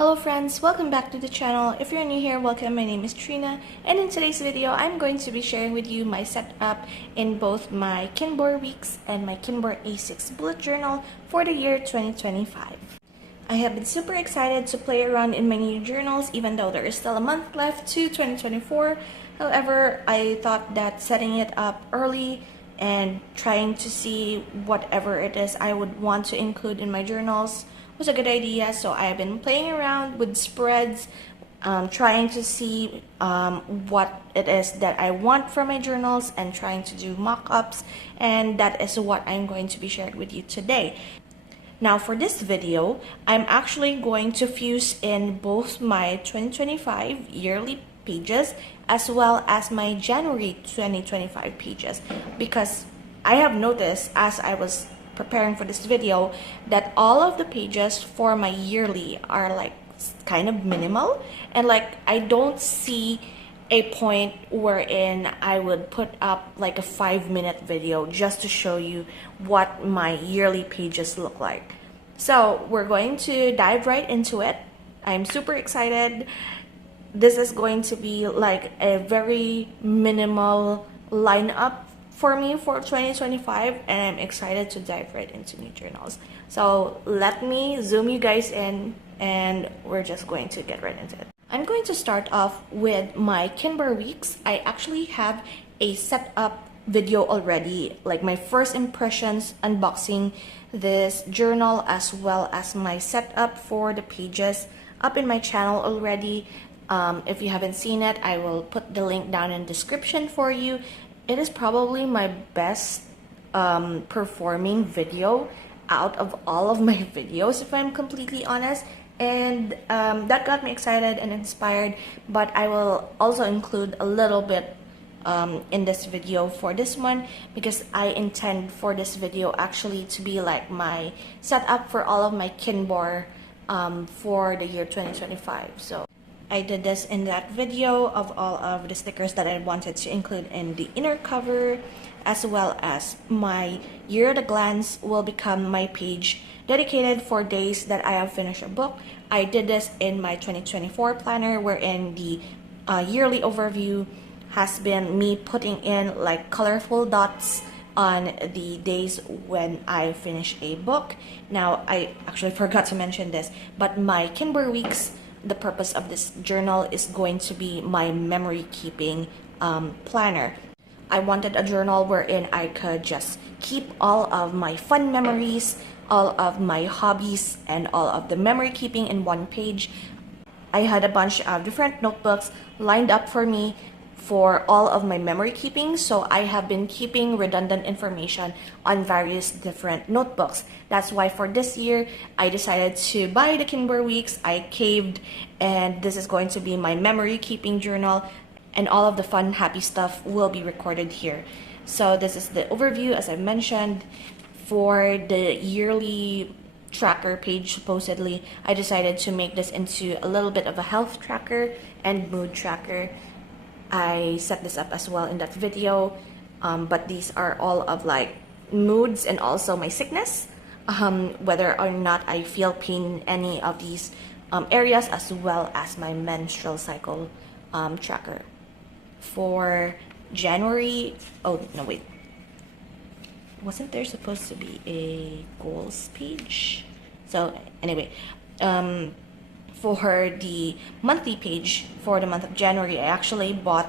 Hello friends, welcome back to the channel. If you're new here, welcome. My name is Trina, and in today's video, I'm going to be sharing with you my setup in both my Kinbor Weeks and my Kinbor A6 bullet journal for the year 2025. I have been super excited to play around in my new journals even though there is still a month left to 2024. However, I thought that setting it up early and trying to see whatever it is I would want to include in my journals was a good idea. So I have been playing around with spreads, trying to see what it is that I want from my journals and trying to do mock-ups, and that is what I'm going to be sharing with you today. Now for this video, I'm actually going to fuse in both my 2025 yearly pages as well as my January 2025 pages, because I have noticed as I was preparing for this video that all of the pages for my yearly are like kind of minimal, and like I don't see a point wherein I would put up like a 5-minute video just to show you what my yearly pages look like. So we're going to dive right into it. I'm super excited. This is going to be like a very minimal lineup for me for 2025, and I'm excited to dive right into new journals. So let me zoom you guys in and we're just going to get right into it. I'm going to start off with my Kinbor Weeks. I actually have a setup video already, like my first impressions unboxing this journal as well as my setup for the pages up in my channel already. If you haven't seen it, I will put the link down in the description for you. It is probably my best performing video out of all of my videos, if I'm completely honest, and that got me excited and inspired. But I will also include a little bit in this video for this one, because I intend for this video actually to be like my setup for all of my Kinbor for the year 2025. So I did this in that video of all of the stickers that I wanted to include in the inner cover, as well as my year at a glance will become my page dedicated for days that I have finished a book. I did this in my 2024 planner, wherein the yearly overview has been me putting in like colorful dots on the days when I finish a book. Now, I actually forgot to mention this, but my Kinbor Weeks, the purpose of this journal is going to be my memory keeping planner. I wanted a journal wherein I could just keep all of my fun memories, all of my hobbies, and all of the memory keeping in one page. I had a bunch of different notebooks lined up for me for all of my memory keeping, so I have been keeping redundant information on various different notebooks. That's why for this year I decided to buy the Kinbor Weeks. I caved, and this is going to be my memory keeping journal, and all of the fun happy stuff will be recorded here. So this is the overview, as I mentioned. For the yearly tracker page, supposedly I decided to make this into a little bit of a health tracker and mood tracker. I set this up as well in that video, but these are all of like moods and also my sickness, whether or not I feel pain in any of these areas, as well as my menstrual cycle tracker. For January, oh no wait, wasn't there supposed to be a goals page? So anyway, for the monthly page for the month of January, I actually bought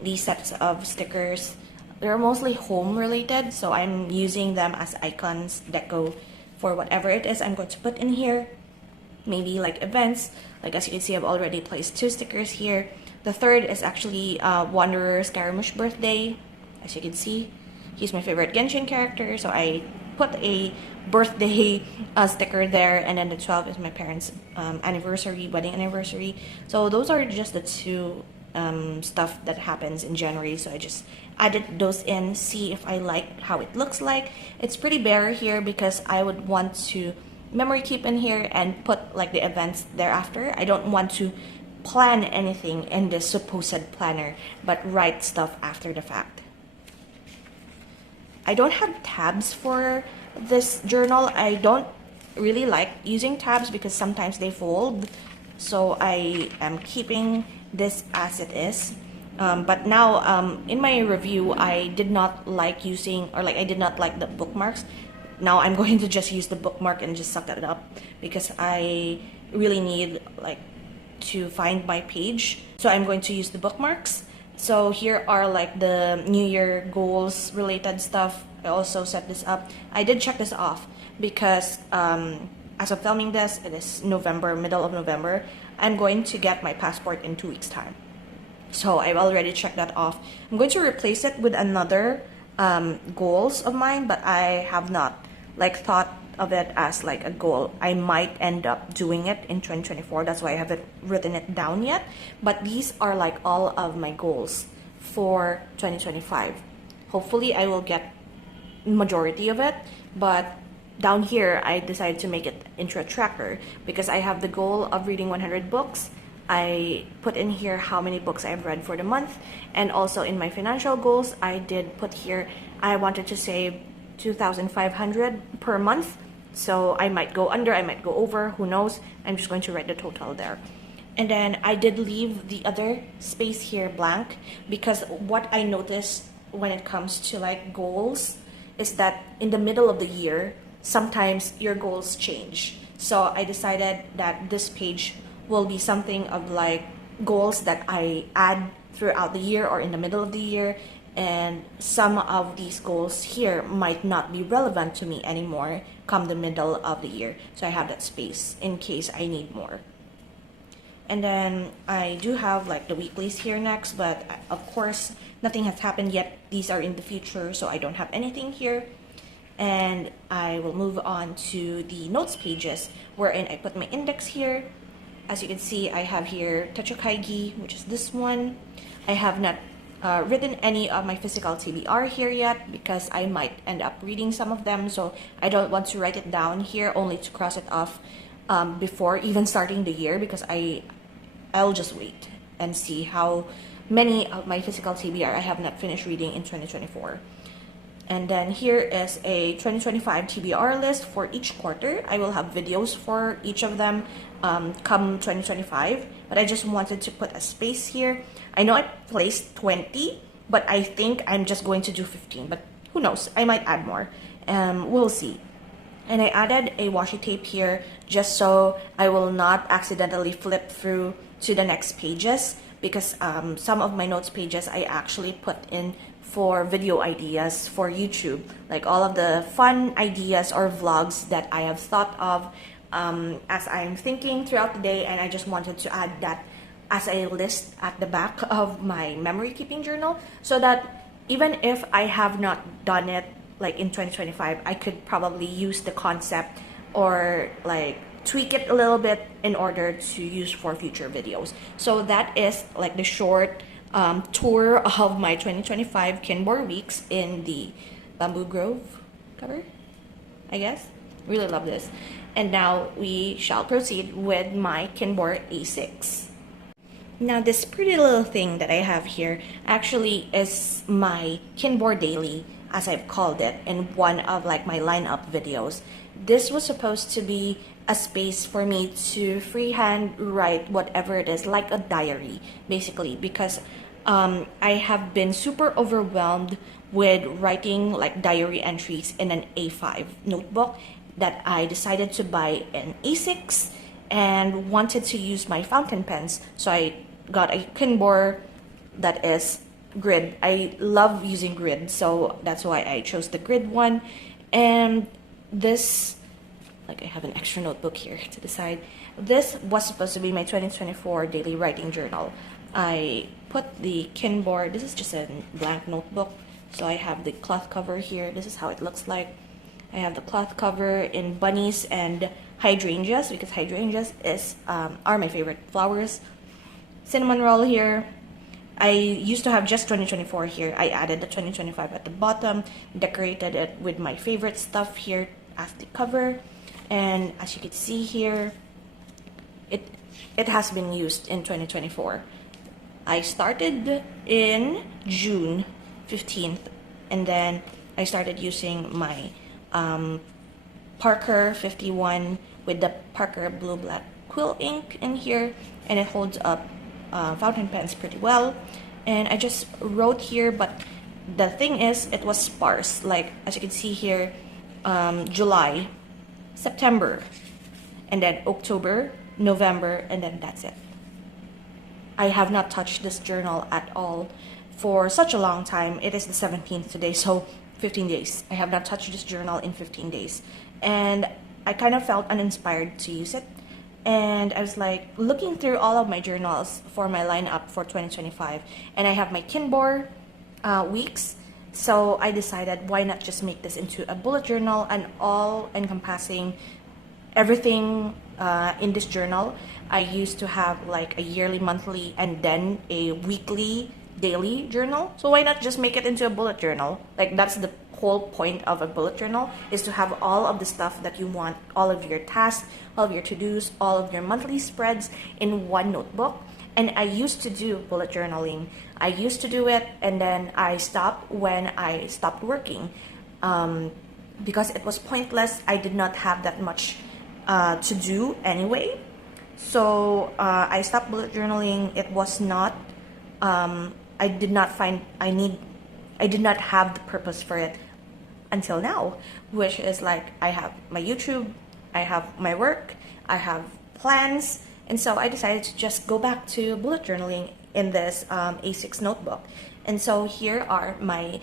these sets of stickers. They're mostly home related, so I'm using them as icons, deco, for whatever it is I'm going to put in here. Maybe like events. Like as you can see, I've already placed 2 stickers here. The third is actually Wanderer Scaramouche birthday. As you can see, he's my favorite Genshin character, so I put a birthday sticker there, and then the 12 is my parents' anniversary, wedding anniversary. So those are just the 2 stuff that happens in January, so I just added those in, see if I like how it looks like. It's pretty bare here because I would want to memory keep in here and put like the events thereafter. I don't want to plan anything in this supposed planner, but write stuff after the fact. I don't have tabs for this journal. I don't really like using tabs because sometimes they fold so I am keeping this as it is. But now in my review, I did not like using, or like I did not like the bookmarks. Now I'm going to just use the bookmark and just suck it up because I really need like to find my page. So I'm going to use the bookmarks. So here are like the New Year goals related stuff. I also set this up. I did check this off because as of filming this, it is November, middle of November. I'm going to get my passport in 2 weeks time. So I've already checked that off. I'm going to replace it with another goals of mine, but I have not like thought of it as like a goal. I might end up doing it in 2024. That's why I haven't written it down yet. But these are like all of my goals for 2025. Hopefully I will get majority of it, but down here I decided to make it into a tracker because I have the goal of reading 100 books. I put in here how many books I've read for the month, and also in my financial goals I did put here I wanted to save 2,500 per month. So I might go under, I might go over, who knows. I'm just going to write the total there. And then I did leave the other space here blank because what I noticed when it comes to like goals is that in the middle of the year sometimes your goals change. So I decided that this page will be something of like goals that I add throughout the year or in the middle of the year, and some of these goals here might not be relevant to me anymore come the middle of the year. So I have that space in case I need more. And then I do have like the weeklies here next, but of course nothing has happened yet. These are in the future, so I don't have anything here. And I will move on to the notes pages wherein I put my index here. As you can see, I have here Techou Kaigi, which is this one. I have not written any of my physical TBR here yet because I might end up reading some of them, so I don't want to write it down here only to cross it off before even starting the year, because I'll just wait and see how many of my physical TBR I have not finished reading in 2024. And then here is a 2025 TBR list for each quarter. I will have videos for each of them come 2025, but I just wanted to put a space here. I know I placed 20, but I think I'm just going to do 15, but who knows, I might add more. We'll see. And I added a washi tape here just so I will not accidentally flip through to the next pages, because some of my notes pages I actually put in for video ideas for YouTube, like all of the fun ideas or vlogs that I have thought of as I'm thinking throughout the day, and I just wanted to add that as a list at the back of my memory keeping journal, so that even if I have not done it like in 2025, I could probably use the concept or like tweak it a little bit in order to use for future videos. So that is like the short tour of my 2025 Kinbor weeks in the Bamboo Grove cover, I guess. Really love this. And now we shall proceed with my Kinbor A6. Now this pretty little thing that I have here actually is my Kinbor Daily, as I've called it in one of like my lineup videos. This was supposed to be a space for me to freehand write whatever it is, like a diary basically, because I have been super overwhelmed with writing like diary entries in an A5 notebook that I decided to buy an A6 and wanted to use my fountain pens. So I got a Kinbor that is grid. I love using grid, so that's why I chose the grid one. And this, like I have an extra notebook here to the side. This was supposed to be my 2024 daily writing journal. I put the Kinbor, this is just a blank notebook, so I have the cloth cover here. This is how it looks like. I have the cloth cover in bunnies and hydrangeas, because hydrangeas are my favorite flowers. Cinnamon roll here. I used to have just 2024 here. I added the 2025 at the bottom, decorated it with my favorite stuff here as the cover. And as you can see here, it has been used in 2024. I started in June 15th, and then I started using my Parker 51 with the Parker blue black quill ink in here, and it holds up fountain pens pretty well. And I just wrote here, but the thing is, it was sparse. Like, as you can see here, July, September, and then October, November, and then that's it. I have not touched this journal at all for such a long time. It is the 17th today, so 15 days. I have not touched this journal in 15 days. And I kind of felt uninspired to use it. And I was like looking through all of my journals for my lineup for 2025. And I have my Kinbor Weeks. So I decided, why not just make this into a bullet journal and all encompassing everything in this journal. I used to have like a yearly, monthly, and then a weekly, daily journal. So why not just make it into a bullet journal? Like, that's the whole point of a bullet journal, is to have all of the stuff that you want, all of your tasks, all of your to-dos, all of your monthly spreads in one notebook. And I used to do bullet journaling. I used to do it, and then I stopped when I stopped working because it was pointless. I did not have that much to do anyway. So I stopped bullet journaling. It was not, I did not have the purpose for it until now, which is like, I have my YouTube, I have my work, I have plans, and so I decided to just go back to bullet journaling in this A6 notebook. And so here are my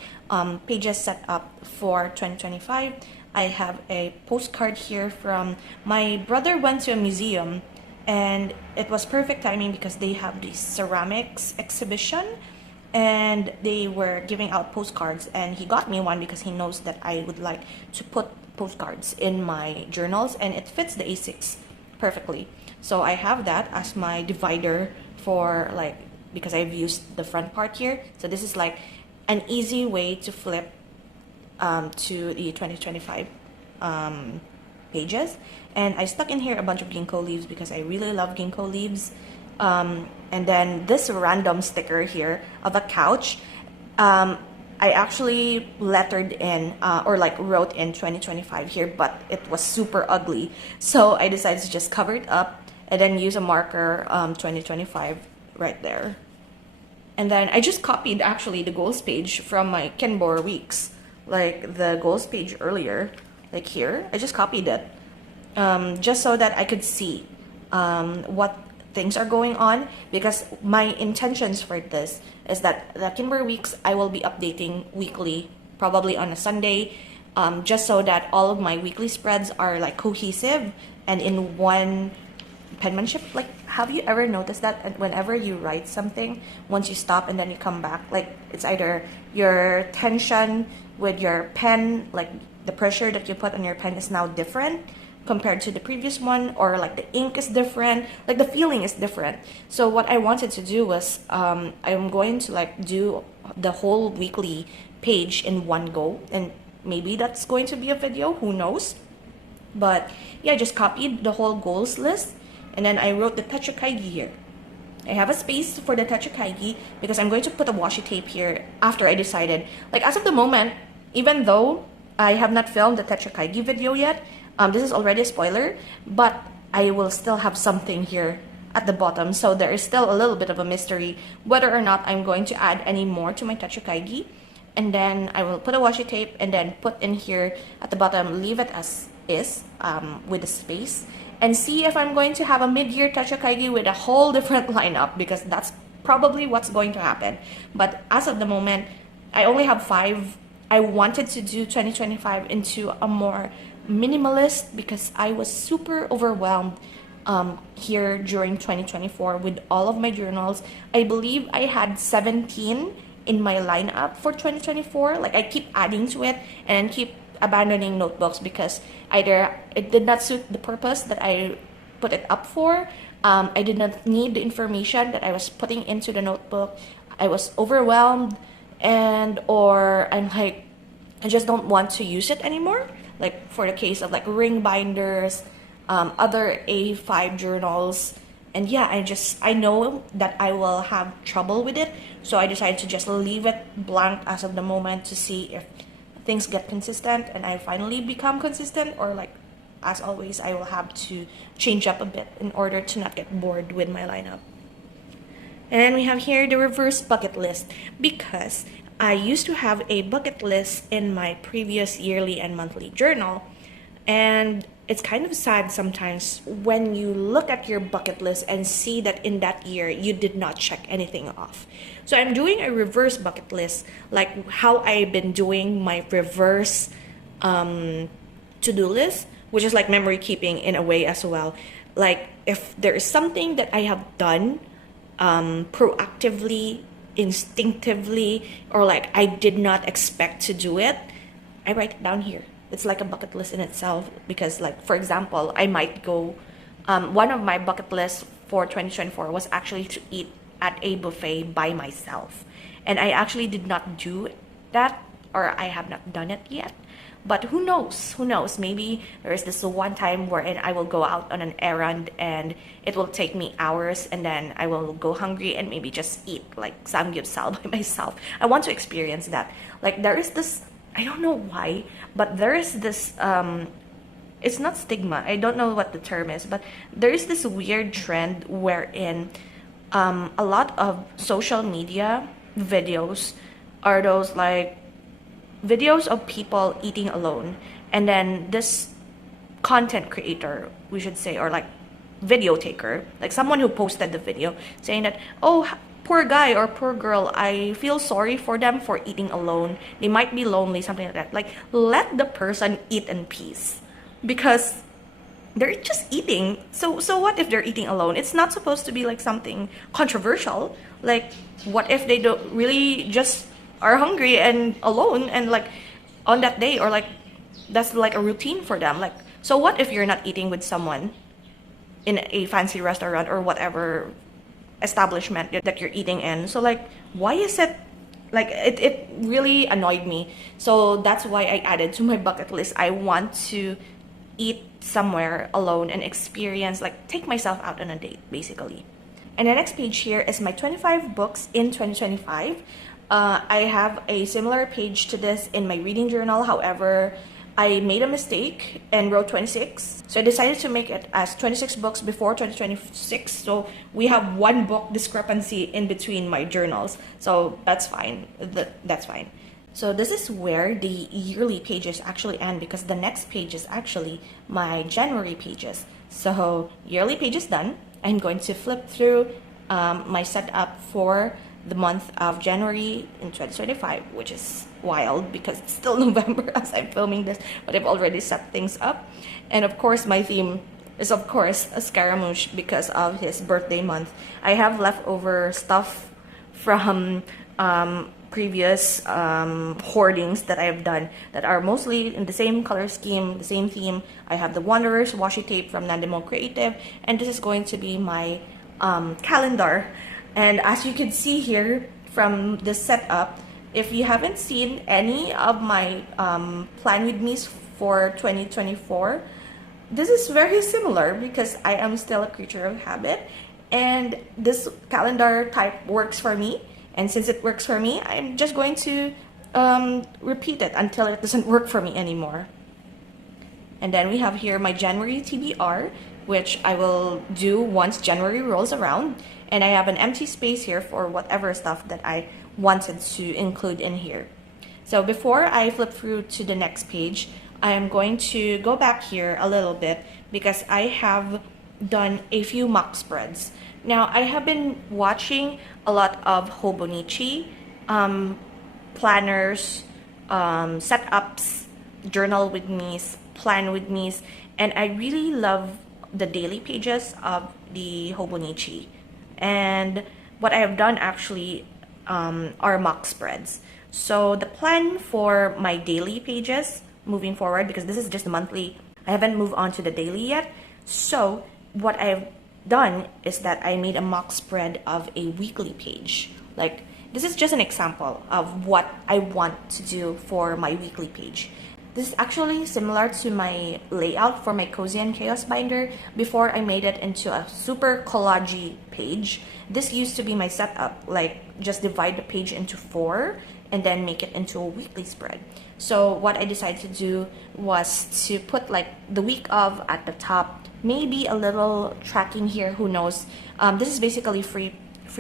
pages set up for 2025. I have a postcard here from my brother. Went to a museum, and it was perfect timing because they have this ceramics exhibition, and they were giving out postcards, and he got me one because he knows that I would like to put postcards in my journals, and it fits the A6 perfectly. So I have that as my divider for, like, because I've used the front part here. So this is like an easy way to flip to the 2025 pages. And I stuck in here a bunch of ginkgo leaves because I really love ginkgo leaves. And then this random sticker here of a couch, I actually lettered in or like wrote in 2025 here, but it was super ugly. So I decided to just cover it up and then use a marker 2025 right there. And then I just copied actually the goals page from my Kinbor Weeks, like the goals page earlier, like here. I just copied it just so that I could see what things are going on, because my intentions for this is that the Kinbor Weeks I will be updating weekly, probably on a Sunday, just so that all of my weekly spreads are like cohesive and in one penmanship. Like, have you ever noticed that whenever you write something, once you stop and then you come back, like it's either your tension with your pen, like the pressure that you put on your pen is now different compared to the previous one, or like the ink is different, like the feeling is different. So what I wanted to do was I'm going to like do the whole weekly page in one go, and maybe that's going to be a video, who knows. But yeah, I just copied the whole goals list, and then I wrote the Techou Kaigi here. I have a space for the Techou Kaigi because I'm going to put a washi tape here after I decided. Like, as of the moment, even though I have not filmed the Techou Kaigi video yet, this is already a spoiler, but I will still have something here at the bottom. So there is still a little bit of a mystery whether or not I'm going to add any more to my Techou Kaigi. And then I will put a washi tape and then put in here at the bottom, leave it as is with a space, and see if I'm going to have a mid-year Techou Kaigi with a whole different lineup, because that's probably what's going to happen. But as of the moment, I only have 5. I wanted to do 2025 into a more minimalist because I was super overwhelmed here during 2024 with all of my journals. I believe I had 17 in my lineup for 2024. Like, I keep adding to it and keep abandoning notebooks because either it did not suit the purpose that I put it up for, I did not need the information that I was putting into the notebook, I was overwhelmed, and or I'm like, I just don't want to use it anymore. Like for the case of like ring binders, other A5 journals. And yeah, I know that I will have trouble with it. So I decided to just leave it blank as of the moment to see if things get consistent and I finally become consistent, or like as always, I will have to change up a bit in order to not get bored with my lineup. And then we have here the reverse bucket list, because I used to have a bucket list in my previous yearly and monthly journal. And it's kind of sad sometimes when you look at your bucket list and see that in that year you did not check anything off. So I'm doing a reverse bucket list, like how I've been doing my reverse to-do list, which is like memory keeping in a way as well. Like if there is something that I have done proactively, instinctively, or like I did not expect to do it, I write it down here. It's like a bucket list in itself, because like, for example, I might go, one of my bucket lists for 2024 was actually to eat at a buffet by myself. And I actually did not do that, or I have not done it yet. But who knows? Who knows? Maybe there is this one time wherein I will go out on an errand and it will take me hours, and then I will go hungry and maybe just eat like samgyeopsal by myself. I want to experience that. Like there is this, I don't know why, but there is this, it's not stigma, I don't know what the term is, but there is this weird trend wherein a lot of social media videos are those like videos of people eating alone, and then this content creator, we should say, or like video taker, like someone who posted the video saying that, oh, poor guy or poor girl, I feel sorry for them for eating alone. They might be lonely, something like that. Like, let the person eat in peace, because they're just eating. So what if they're eating alone? It's not supposed to be like something controversial. Like, what if they don't really just are hungry and alone, and like on that day, or like that's like a routine for them? Like, so what if you're not eating with someone in a fancy restaurant or whatever establishment that you're eating in? So like, why is it like, it really annoyed me. So that's why I added to my bucket list, I want to eat somewhere alone and experience, like take myself out on a date basically. And the next page here is my 25 books in 2025. I have a similar page to this in my reading journal. However, I made a mistake and wrote 26. So I decided to make it as 26 books before 2026. So we have one book discrepancy in between my journals. So that's fine. That's fine. So this is where the yearly pages actually end, because the next page is actually my January pages. So yearly page is done. I'm going to flip through my setup for the month of January in 2025, which is wild because it's still November as I'm filming this, but I've already set things up. And of course, my theme is of course a Scaramouche because of his birthday month. I have leftover stuff from previous hoardings that I have done that are mostly in the same color scheme, the same theme. I have the Wanderers washi tape from Nandimo Creative, and this is going to be my calendar. And as you can see here from the setup, if you haven't seen any of my plan with me's for 2024, this is very similar because I am still a creature of habit, and this calendar type works for me. And since it works for me, I'm just going to repeat it until it doesn't work for me anymore. And then we have here my January TBR, which I will do once January rolls around. And I have an empty space here for whatever stuff that I wanted to include in here. So before I flip through to the next page, I am going to go back here a little bit because I have done a few mock spreads. Now, I have been watching a lot of Hobonichi planners, setups, journal with me's, plan with me's, and I really love the daily pages of the Hobonichi. And what I have done actually are mock spreads. So the plan for my daily pages moving forward, because this is just monthly, I haven't moved on to the daily yet. So what I've done is that I made a mock spread of a weekly page. Like, this is just an example of what I want to do for my weekly page. This is actually similar to my layout for my Cozy and Chaos binder before I made it into a super collage page. This used to be my setup, like just divide the page into 4 and then make it into a weekly spread. So what I decided to do was to put like the week of at the top, maybe a little tracking here, who knows. This is basically free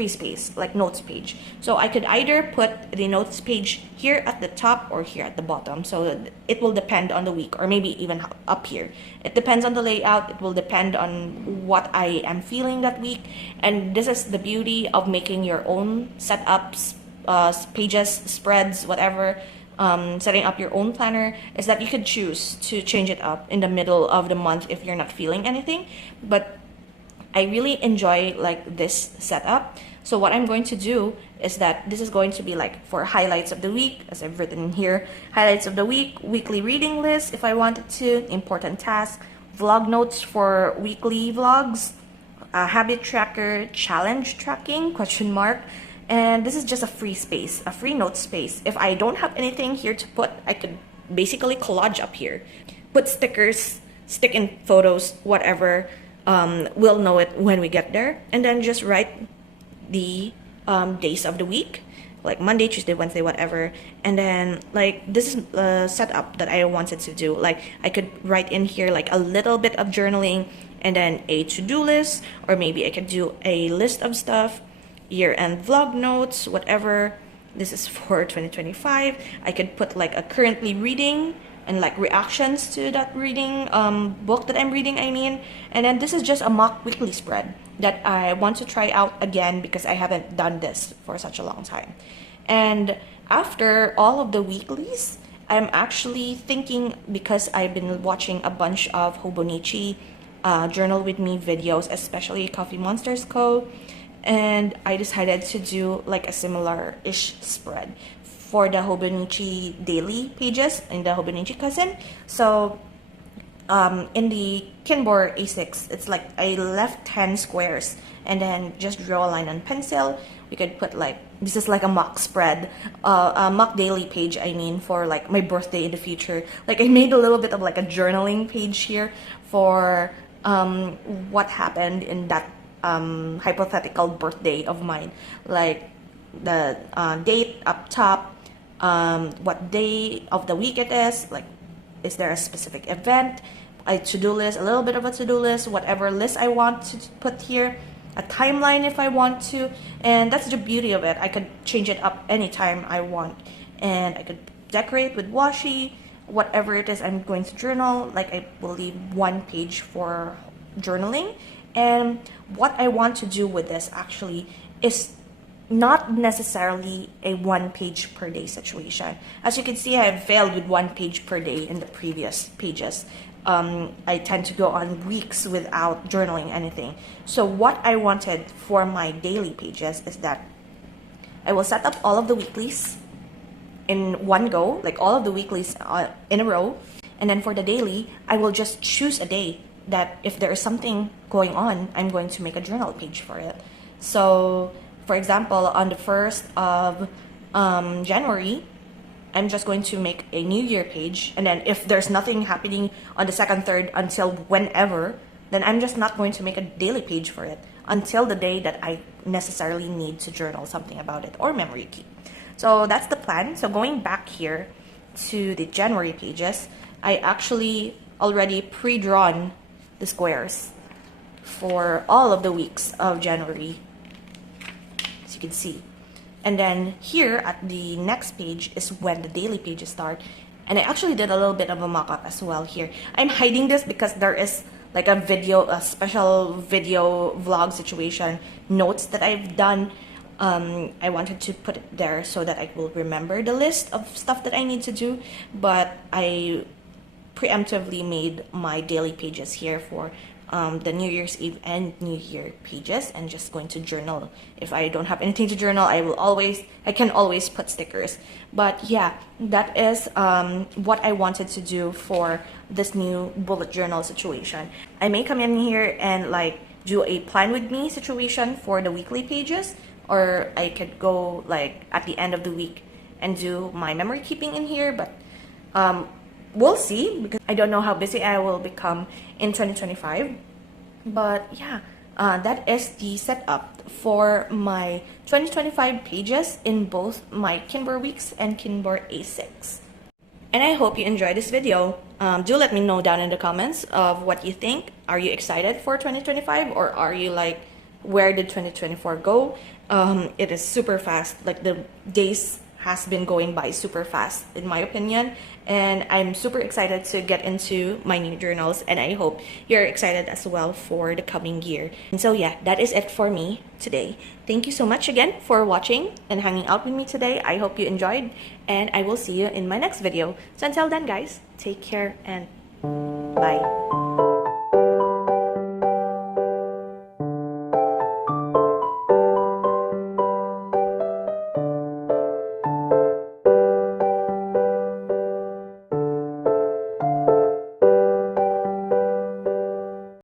space, like notes page. So I could either put the notes page here at the top or here at the bottom. So it will depend on the week, or maybe even up here. It depends on the layout. It will depend on what I am feeling that week. And this is the beauty of making your own setups, pages, spreads, whatever. Setting up your own planner is that you could choose to change it up in the middle of the month if you're not feeling anything. But I really enjoy like this setup. So what I'm going to do is that this is going to be like for highlights of the week, as I've written in here, highlights of the week, weekly reading list if I wanted to, important tasks, vlog notes for weekly vlogs, habit tracker, challenge tracking, question mark. And this is just a free space, a free note space. If I don't have anything here to put, I could basically collage up here. Put stickers, stick in photos, whatever. We'll know it when we get there. And then just write the days of the week, like Monday, Tuesday, Wednesday, whatever. And then like this is the setup that I wanted to do. Like I could write in here like a little bit of journaling, and then a to-do list, or maybe I could do a list of stuff, year-end vlog notes, whatever. This is for 2025. I could put like a currently reading and like reactions to that reading, book that I'm reading, I mean. And then this is just a mock weekly spread that I want to try out again because I haven't done this for such a long time. And after all of the weeklies, I'm actually thinking, because I've been watching a bunch of Hobonichi Journal With Me videos, especially Coffee Monsters Co., and I decided to do like a similar-ish spread for the Hobonichi daily pages in the Hobonichi cousin. So in the Kinbor A6, it's like I left 10 squares and then just draw a line on pencil. We could put like, this is like a mock spread, a mock daily page, I mean, for like my birthday in the future. Like I made a little bit of like a journaling page here for what happened in that hypothetical birthday of mine. Like the date up top, what day of the week it is, like is there a specific event, a to-do list, a little bit of a to-do list, whatever list I want to put here, a timeline if I want to. And that's the beauty of it. I could change it up anytime I want, and I could decorate with washi, whatever it is I'm going to journal. Like I will leave one page for journaling. And what I want to do with this actually is not necessarily a 1 page per day situation. As you can see, I have failed with 1 page per day in the previous pages. I tend to go on weeks without journaling anything. So what I wanted for my daily pages is that I will set up all of the weeklies in one go, like all of the weeklies in a row. And then for the daily, I will just choose a day that if there is something going on, I'm going to make a journal page for it. So for example, on the 1st of January, I'm just going to make a New Year page. And then if there's nothing happening on the 2nd, 3rd, until whenever, then I'm just not going to make a daily page for it until the day that I necessarily need to journal something about it or memory keep. So that's the plan. So going back here to the January pages, I actually already pre-drawn the squares for all of the weeks of January, as you can see. And then here at the next page is when the daily pages start. And I actually did a little bit of a mock-up as well here. I'm hiding this because there is like a special video vlog situation notes that I've done. I wanted to put it there so that I will remember the list of stuff that I need to do, but I preemptively made my daily pages here for the New Year's Eve and New Year pages, and just going to journal. If I don't have anything to journal, I can always put stickers. But yeah, that is what I wanted to do for this new bullet journal situation. I may come in here and like do a plan with me situation for the weekly pages, or I could go like at the end of the week and do my memory keeping in here. But we'll see, because I don't know how busy I will become in 2025. But yeah, That is the setup for my 2025 pages in both my Kinbor Weeks and Kinbor A6. And I hope you enjoyed this video. Do let me know down in the comments of what you think. Are you excited for 2025, or are you like, where did 2024 go? It is super fast. Like, the days has been going by super fast in my opinion, and I'm super excited to get into my new journals, and I hope you're excited as well for the coming year. And so yeah, that is it for me today. Thank you so much again for watching and hanging out with me today. I hope you enjoyed, and I will see you in my next video. So until then guys, take care and bye.